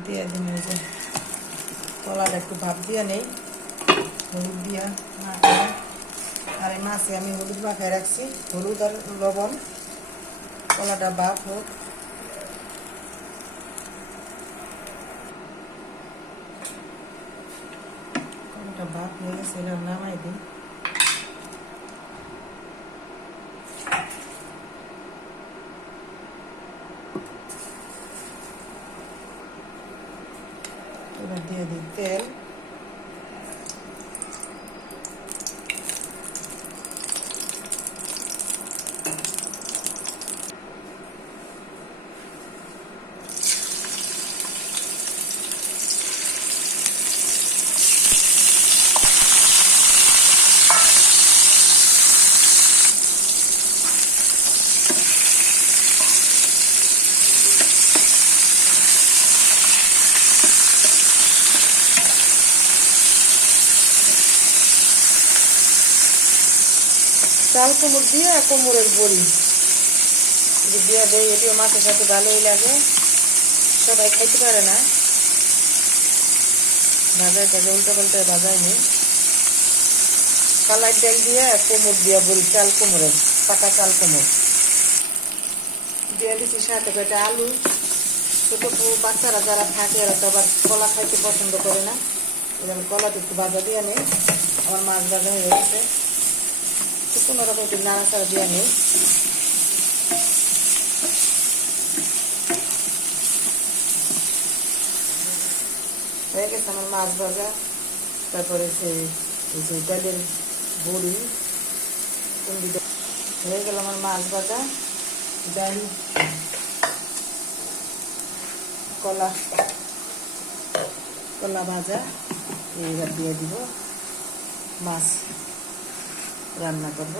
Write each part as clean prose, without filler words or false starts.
দিয়ে দিন ওই যে কলাটা একটু ভাপ দিয়ে নেই হলুদ দিয়া মাখায়। আর এই মাছে আমি হলুদ মাখায় রাখছি, হলুদ আর লবণ। কলাটা ভাপ হোক। কলাটা ভাপ হয়ে গেছে, এটা নামাই দিই। এবার দিয়ে দিই তেল। চাল কুমড় দিয়ে কুমড়ের বড়ি দিয়ে দেয়, এটিও মাছের সাথে ভালোই লাগে। সবাই খাইতে পারে না, ভাজায় থাকে উল্টো পাল্টে ভাজায়নি। কালাই ডাল দিয়ে কুমড় দিয়ে বড়ি, চাল কুমড়ের, পাকা চাল কুমড় দিয়ে দিচ্ছি। সাথে কয়েকটা আলু। ছোটো বাচ্চারা যারা থাকে এরা তো আবার কলা খাইতে পছন্দ করে না, এরকম কলাটা একটু ভাজা দিয়ে নেই। আমার মাছ ভাজা হয়ে গেছে, কোনো রকম একটু নাড়াচাড়া দিয়ে নেই। হয়ে গেছে আমার মাছ ভাজা। তারপরে এই যে ডালের বড়ি হয়ে গেল আমার মাছ ভাজা, ডাল, কলা ভাজা। এইবার দিয়ে দিব মাছ রান্না করব।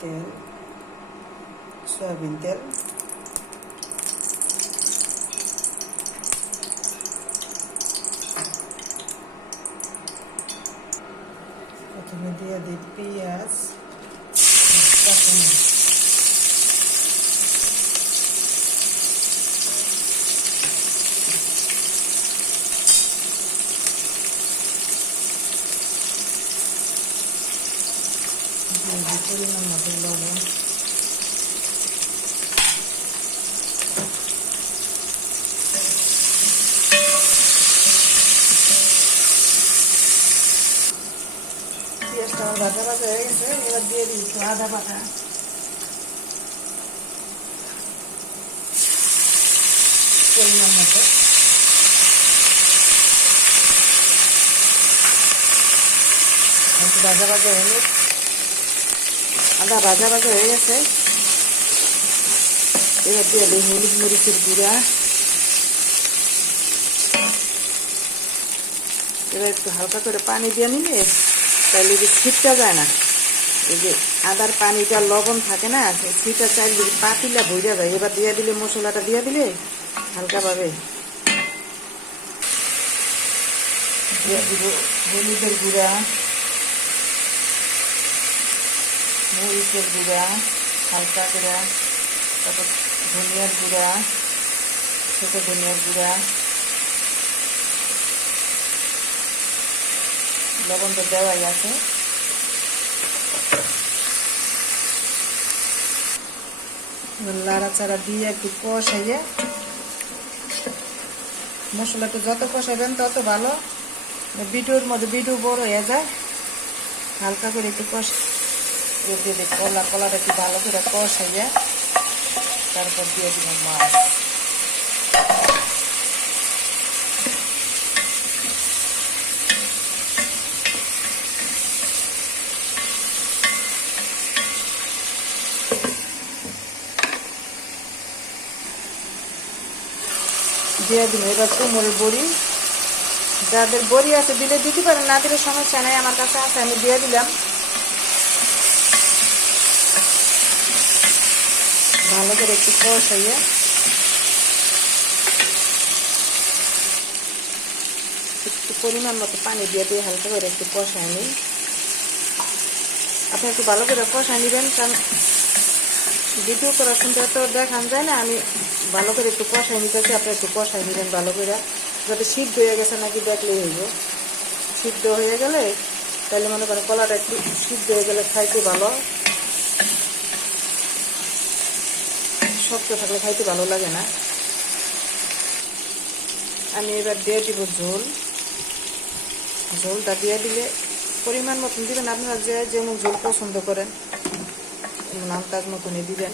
তেল, সয়াবিন তেল, প্রথমে দিয়ে দিই পেঁয়াজ, পরিমাণ মতো লবণ, পেঁয়াজটা আমার ভাজা ভাজা হয়ে গেছে। এবার দিয়ে দিই একটু আদা বাটা, পরিমাণ মতো। ভাজা ভাজা হয়ে গেছে, আদা ভাজা ভাজা হয়ে গেছে। এবার দিয়ে দিই হলুদ মরিচের গুঁড়া। এবার একটু হালকা করে পানি দিয়ে নিলে তাহলে যে ছিটটা যায় না। এই যে আদার পানিটা লবণ থাকে না, ছিটা চারিদিকে পাতিলা ভইরা যায়। এবার দিয়ে দিলে, মশলাটা দিয়ে দিলে হালকাভাবে দিয়ে দিব হলুদের গুঁড়া, মরিচের গুঁড়া হালকা করে, তারপর ধনিয়ার গুঁড়া, ছোটো ধনিয়ার গুঁড়া, লবণ তো দেওয়াই আছে। লাড়াচাড়া দিয়ে একটু কষাইয়ে, মশলাটা যত কষাবেন তত ভালো। বিটুর মধ্যে বিটু বড় হয়ে যায়। হালকা করে একটু দিয়ে দিই কলাটা একটু ভালো করে কষাইয়ে, তারপর দিয়ে দিব মাছ। দিয়ে দিন এবার কুমড়োর বড়ি। যাদের বড়ি আছে দিলে দিতে পারেন, না দিলে সমস্যা নাই, আমার কাছে আছে আমি দিয়ে দিলাম। ভালো করে একটু কষাইয়ে একটু পরিমাণ মতো পানি দিয়ে হালকা করে একটু কষায় নিই। আপনি একটু ভালো করে কষায় নেবেন, কারণ ভিডিও করার সময় তো দেখান যায় না, আমি ভালো করে একটু কষাই নিতেছি, আপনি একটু কষাই নিবেন ভালো করে, যাতে সিদ্ধ হয়ে গেছে নাকি দেখলেই হইব। সিদ্ধ হয়ে গেলে তাহলে মনে করেন কলাটা একটু সিদ্ধ হয়ে গেলে খাইতে ভালো, শক্ত থাকলে খাইতে ভালো লাগে না। আমি এবার দিয়ে দিব ঝোল। ঝোলটা দিয়ে দিলে পরিমাণ মতন দিবেন, আপনারা যে যেমন ঝোল পছন্দ করেন আন্দাজ মতনই দিবেন।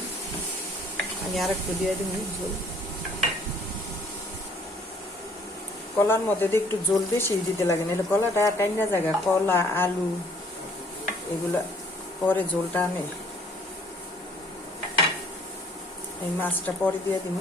আমি আর একটু দিয়ে দিব ঝোল। কলার মধ্যে দিয়ে একটু ঝোল বেশি দিতে লাগে না, কলাটা টাইনা জায়গা, কলা আলু এগুলো পরে ঝোলটা আমি এই মাছটা পরে দিয়ে দিব।